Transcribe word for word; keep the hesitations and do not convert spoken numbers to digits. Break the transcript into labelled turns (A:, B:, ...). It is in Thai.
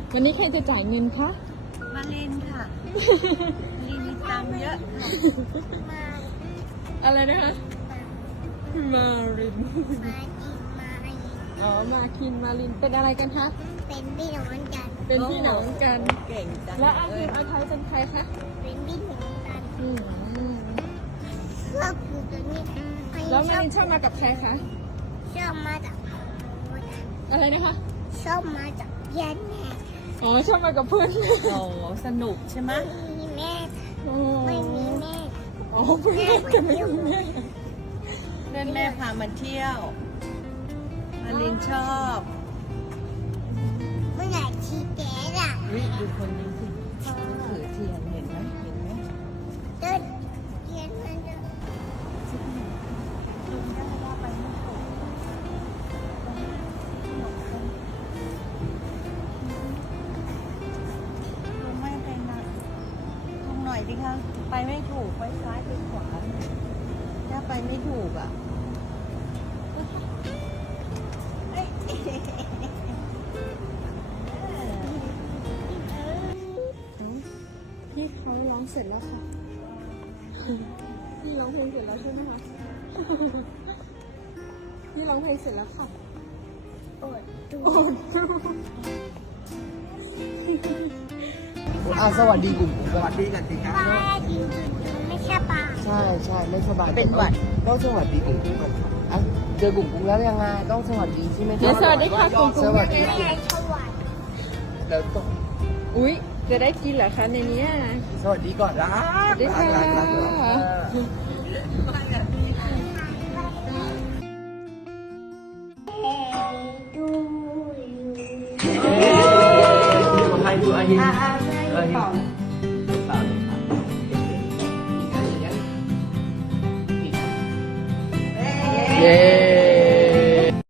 A: วันนี้ใครจะจ่ายเงินคะ
B: มาลินค่ะลินมีตังค์เยอะมา
A: อะไรนะคะมาริน
B: มาอีกมาอีก
A: อ๋อมาคินมารินเป็นอะไรกันคะ
B: เป็นพี่น้องกัน
A: เป็นพี่น้องกัน
B: เก่งจัง
A: แล้วอาคินอาไทยเป็นใครคะ
B: เป็นพี่น้องกัน
A: อืม
B: ชอบอยู่ตรงนี้
A: แล้วมารินชอบมากับใครคะ
B: ชอบมาจาก
A: อะไรนะคะ
B: ชอบมาจากเพื่อนแม่
A: อ๋อชอบมากับเพื่อน
C: โอ้สนุกใช่ไหม
B: ไม่มีแม่
A: อ๋อ
B: ไม่มีแม่
A: อ๋อเพื่อนเล่นกันไม่มีแม่
C: เพื่อนแม่พามาเที่ยว มาลินชอบ
B: เมื่อไหร่ชี้แจ๊ดอ่ะ
C: วิดูคนนี้สิถือเทียนเห็นไหมเห็นไหม
B: เดินเรียนมันจะ
C: ดูได้ว่าไปไม่ถูกดูไม่เป็นนะลงหน่อยดิคะไปไม่ถูกไปซ้ายไปขวาถ้าไปไม่ถูกอ่ะเอ้ย
A: พี่เขาร้องเสร็จแล้วค่ะ พี่ร้องเพลงเสร็จแล้วใช่ไหมคะ พี่ร้องเพลงเสร็จแล้วค่ะ
B: ปวดตั
A: โอ้
B: ว
D: อ่ะสวัสดีกลุ่มสวัสดีกันสิครับ
B: ป้าจริงๆไม่ใช่ป้า
D: ใช่ใช่ไม่สบาย
C: เป็นหวัด
D: ต้องสวัสดีกลุ่มกุ้งก่อนครับอ่ะเจอกลุ่มกุ้งแล้วยังไงต้องสวัสดีใช่ไหมค
A: เดี๋
D: รั
A: ยวสวัสดีค่ะคุณ
D: ส
A: กุ้ง
D: วัสดี
B: ไม่ใช่สวัสดี
D: แล้วต้อง
A: อุ๊ย จะได้กินเหรอคะในเนี้ย
D: สวัสดีก่อนนะ
A: สวัสดีค่ะ
D: รักรักรักรัก
B: ดู